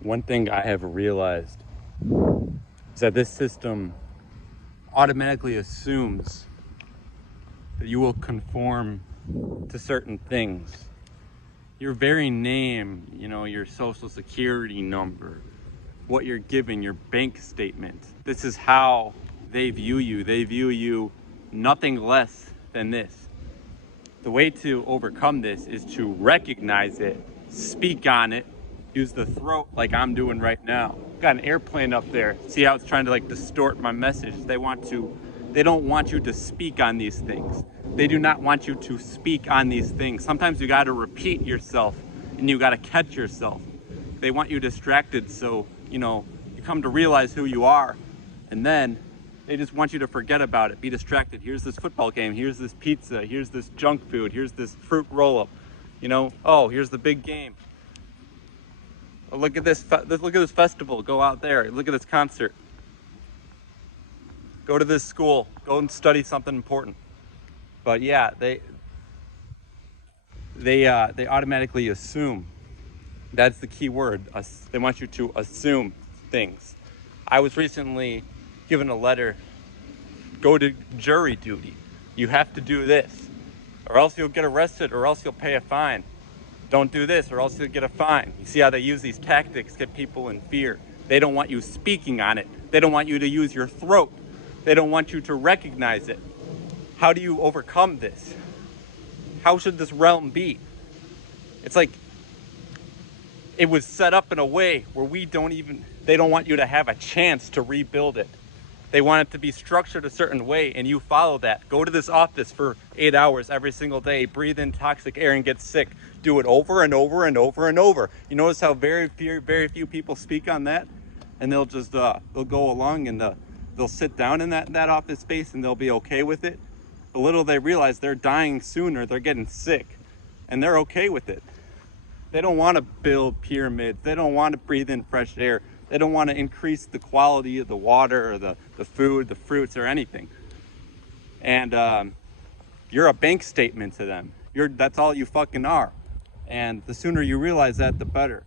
One thing I have realized is that this system automatically assumes that you will conform to certain things. Your very name, your social security number, what you're given, your bank statement. This is how they view you. They view you nothing less than this. The way to overcome this is to recognize it, speak on it, use the throat like I'm doing right now. Got an airplane up there. See how it's trying to distort my message? They don't want you to speak on these things. They do not want you to speak on these things. Sometimes you got to repeat yourself and you got to catch yourself. They want you distracted so, you come to realize who you are, and then they just want you to forget about it, be distracted. Here's this football game, here's this pizza, here's this junk food, here's this fruit roll-up, oh, here's the big game. Oh, look at this festival, go out there, look at this concert. Go to this school, go and study something important. But yeah, they automatically assume. That's the key word. They want you to assume things. I was recently given a letter, go to jury duty. You have to do this, or else you'll get arrested, or else you'll pay a fine. Don't do this, or else you'll get a fine. You see how they use these tactics, get people in fear. They don't want you speaking on it. They don't want you to use your throat. They don't want you to recognize it. How do you overcome this? How should this realm be? It's like it was set up in a way where they don't want you to have a chance to rebuild it. They want it to be structured a certain way, and you follow that. Go to this office for 8 hours every single day, breathe in toxic air and get sick. Do it over and over and over and over. You notice how very few people speak on that? And they'll just, they'll go along and they'll sit down in that office space and they'll be okay with it. But little they realize they're dying sooner, they're getting sick, and they're okay with it. They don't want to build pyramids. They don't want to breathe in fresh air. They don't want to increase the quality of the water or the food, the fruits, or anything. And you're a bank statement to them. That's all you fucking are. And the sooner you realize that, the better.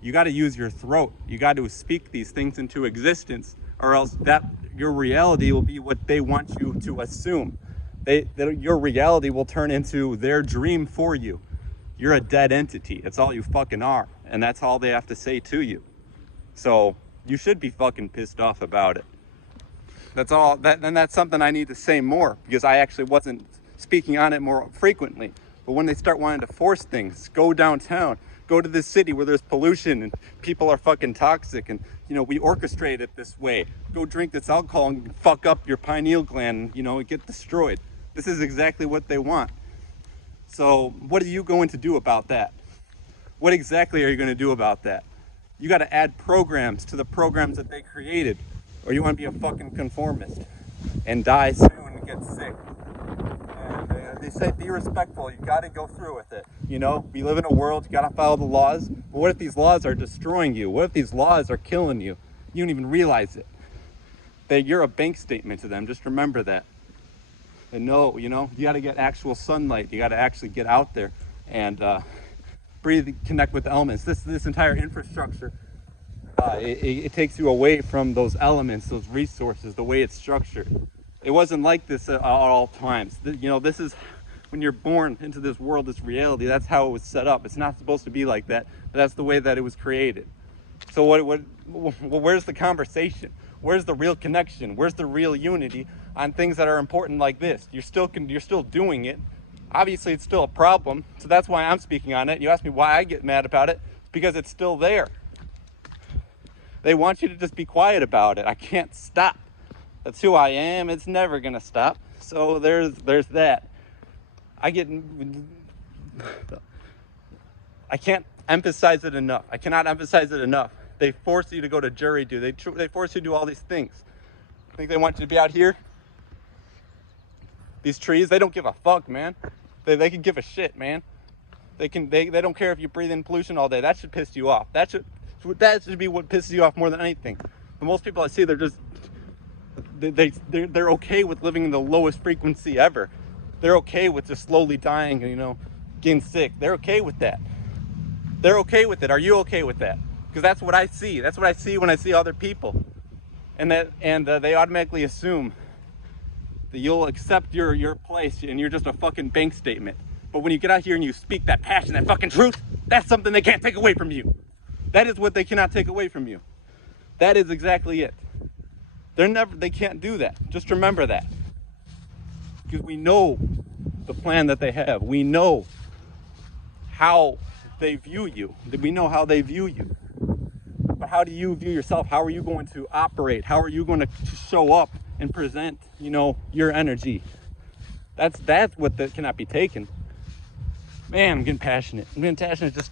You got to use your throat. You got to speak these things into existence, or else your reality will be what they want you to assume. Your reality will turn into their dream for you. You're a dead entity. That's all you fucking are. And that's all they have to say to you. So you should be fucking pissed off about it. That's all. And that's something I need to say more, because I actually wasn't speaking on it more frequently. But when they start wanting to force things, go downtown, go to this city where there's pollution and people are fucking toxic, and we orchestrate it this way. Go drink this alcohol and fuck up your pineal gland, and get destroyed. This is exactly what they want. So what are you going to do about that? What exactly are you going to do about that? You got to add programs to the programs that they created, or you want to be a fucking conformist and die soon and get sick. And they say be respectful. You got to go through with it. We live in a world, you got to follow the laws. But what if these laws are destroying you? What if these laws are killing you? You don't even realize it. You're a bank statement to them. Just remember that. And no, you got to get actual sunlight. You got to actually get out there and breathe, connect with the elements. This entire infrastructure, it takes you away from those elements, those resources, the way it's structured. It wasn't like this at all times. This is when you're born into this world, this reality. That's how it was set up. It's not supposed to be like that, but that's the way that it was created. So where's the conversation? Where's the real connection? Where's the real unity on things that are important like this? You're still doing it. Obviously, it's still a problem. So that's why I'm speaking on it. You ask me why I get mad about it. It's because it's still there. They want you to just be quiet about it. I can't stop. That's who I am. It's never going to stop. So there's that. I can't emphasize it enough. I cannot emphasize it enough. They force you to go to jury duty. They force you to do all these things. Think they want you to be out here? These trees, they don't give a fuck, man. They can give a shit, man. They don't care if you breathe in pollution all day. That should piss you off. That should be what pisses you off more than anything. But most people I see, they're okay with living in the lowest frequency ever. They're okay with just slowly dying and getting sick. They're okay with that. They're okay with it. Are you okay with that? Because that's what I see. That's what I see when I see other people. And they automatically assume that you'll accept your place and you're just a fucking bank statement. But when you get out here and you speak that passion, that fucking truth, that's something they can't take away from you. That is what they cannot take away from you. That is exactly it. They can't do that. Just remember that. Because we know the plan that they have. We know how they view you. We know how they view you. But how do you view yourself? How are you going to operate? How are you going to show up and present, your energy? That's what that cannot be taken. Man, I'm getting passionate. Just